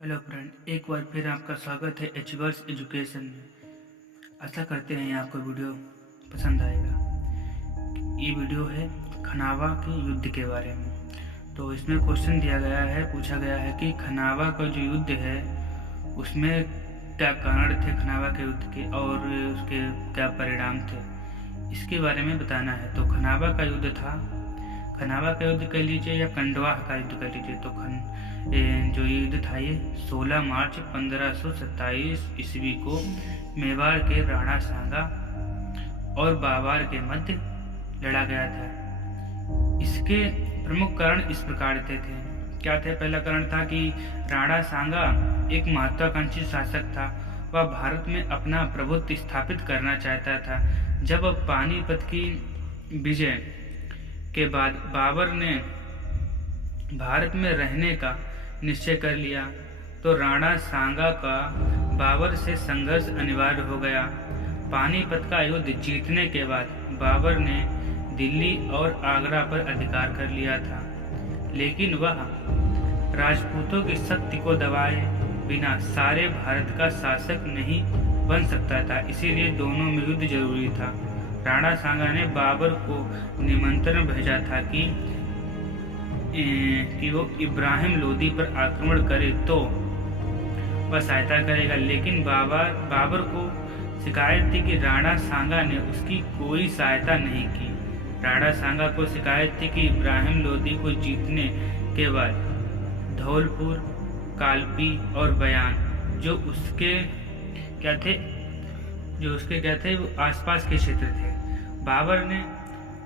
Hello friend, एक बार फिर आपका स्वागत है एचवर्स एजुकेशन में। आशा करते हैं आपको वीडियो पसंद आएगा। ये वीडियो है खनावा के युद्ध के बारे में। तो इसमें क्वेश्चन दिया गया है, पूछा गया है कि खनावा का जो युद्ध है उसमें क्या कारण थे खनावा के युद्ध के और उसके क्या परिणाम थे, इसके बारे में बताना है। तो खनावा का युद्ध था, खनावा का युद्ध कह लीजिए या कंडवा का युद्ध कह लीजिए। तो जो युद्ध था ये 16 मार्च 1527 ईस्वी को मेवाड़ के राणा सांगा और बाबर के मध्य लड़ा गया था। इसके प्रमुख कारण इस प्रकार थे। क्या थे? पहला कारण था कि राणा सांगा एक महत्वाकांक्षी शासक था। वह भारत में अपना प्रभुत्व स्थापित करना चाहता था। जब पानीपत की विजय के बाद बाबर ने भारत में रहने का निश्चय कर लिया तो राणा सांगा का बाबर से संघर्ष अनिवार्य हो गया। पानीपत का युद्ध जीतने के बाद बाबर ने दिल्ली और आगरा पर अधिकार कर लिया था, लेकिन वह राजपूतों की शक्ति को दबाए बिना सारे भारत का शासक नहीं बन सकता था। इसीलिए दोनों में युद्ध जरूरी था। राणा सांगा ने बाबर को निमंत्रण भेजा था कि वो इब्राहिम लोदी पर आक्रमण करे तो वह सहायता करेगा, लेकिन बाबर को शिकायत थी कि राणा सांगा ने उसकी कोई सहायता नहीं की। राणा सांगा को शिकायत थी कि इब्राहिम लोदी को जीतने के बाद धौलपुर, कालपी और बयान जो उसके क्या थे वो आसपास के क्षेत्र थे, बाबर ने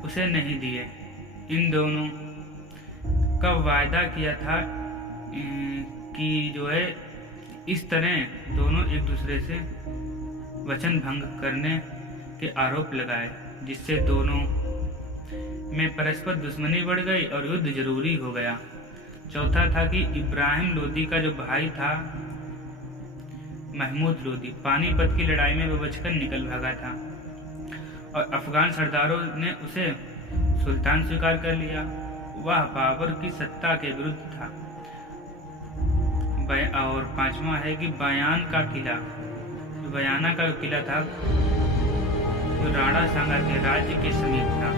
उसे नहीं दिए। इन दोनों का वायदा किया था कि जो है इस तरह दोनों एक दूसरे से वचन भंग करने के आरोप लगाए, जिससे दोनों में परस्पर दुश्मनी बढ़ गई और युद्ध जरूरी हो गया। चौथा था कि इब्राहिम लोदी का जो भाई था महमूद लोदी, पानीपत की लड़ाई में वो बचकर निकल भागा था और अफगान सरदारों ने उसे सुल्तान स्वीकार कर लिया। वह बाबर की सत्ता के विरुद्ध था। और पांचवा है कि बयाना का जो किला था जो राणा सांगा के राज्य के समीप था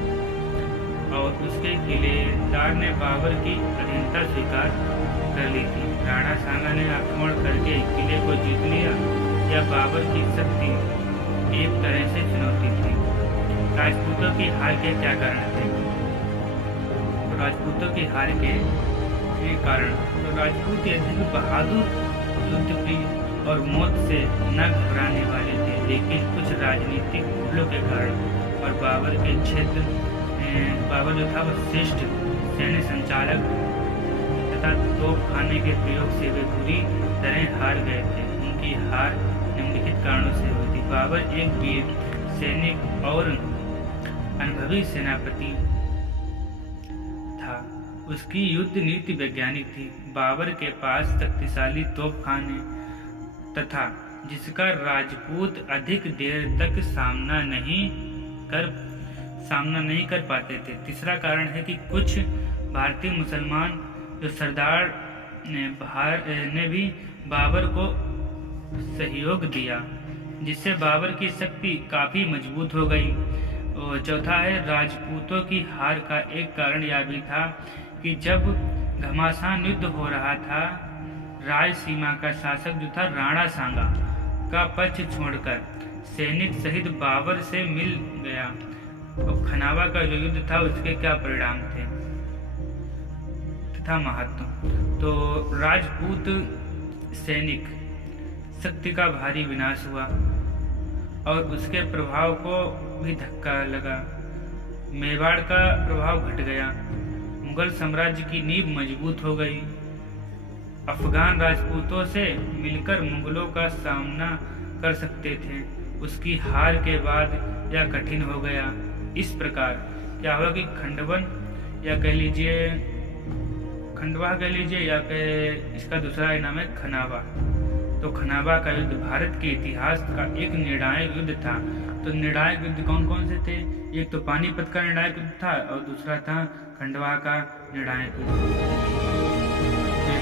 और उसके किलेदार ने बाबर की अधीनता स्वीकार कर ली थी। राणा सांगा ने आक्रमण करके किले को जीत लिया या बाबर की शक्ति एक तरह से चुनौती थी। राजपूतों की हार के क्या कारण थे? राजपूतों की हार के कारण तो राजपूत अधिक बहादुर, युद्धप्रिय और मौत से न घबराने वाले थे, लेकिन कुछ राजनीतिक भूलों के कारण और बाबर के क्षेत्र बाबर जो था वह श्रेष्ठ सैन्य संचालक तथा तोप खाने के प्रयोग से वे बुरी तरह हार गए थे। उनकी हार निम्नलिखित कारणों से हुई थी। बाबर एक वीर सैनिक और अनुभवी सेनापति था। उसकी युद्ध नीति वैज्ञानिक थी। बाबर के पास शक्तिशाली तोपखाने तथा जिसका राजपूत अधिक देर तक सामना नहीं कर पाते थे। तीसरा कारण है कि कुछ भारतीय मुसलमान जो सरदार ने भी बाबर को सहयोग दिया, जिससे बाबर की शक्ति काफी मजबूत हो गई। और चौथा है राजपूतों की हार का एक कारण यह भी था कि जब घमासान युद्ध हो रहा था, राज सीमा का शासक जो था राणा सांगा का पक्ष छोड़कर सैनिक सहित बाबर से मिल गया। और खनावा का जो युद्ध था उसके क्या परिणाम थे तथा महत्व? तो राजपूत सैनिक शक्ति का भारी विनाश हुआ और उसके प्रभाव को भी धक्का लगा। मेवाड़ का प्रभाव घट गया। मुगल साम्राज्य की नींव मजबूत हो गई। अफगान राजपूतों से मिलकर मुगलों का सामना कर सकते थे। उसकी हार के बाद यह कठिन हो गया। इस प्रकार क्या हुआ कि खंडवा कह लीजिए या इसका दूसरा नाम है खनावा। तो खनावा का युद्ध भारत के इतिहास का एक निर्णायक युद्ध था। तो निर्णायक युद्ध कौन कौन से थे? एक तो पानीपत का निर्णायक युद्ध था और दूसरा था खंडवा का निर्णायक युद्ध।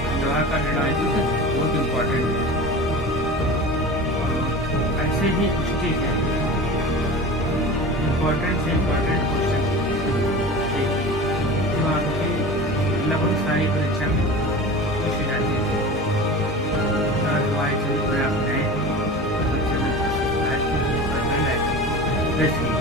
खंडवा का निर्णायक युद्ध बहुत ऐसे ही स्टिक है, इम्पोर्टेंट से इम्पोर्टेंट क्वेश्चन जो आपके लगभग सारी परीक्षा में पूछे जाते हैं। अदरवाइज अगर आप नए तो चैनल को सब्सक्राइब कीजिए और बेल आइकन को प्रेस कीजिए।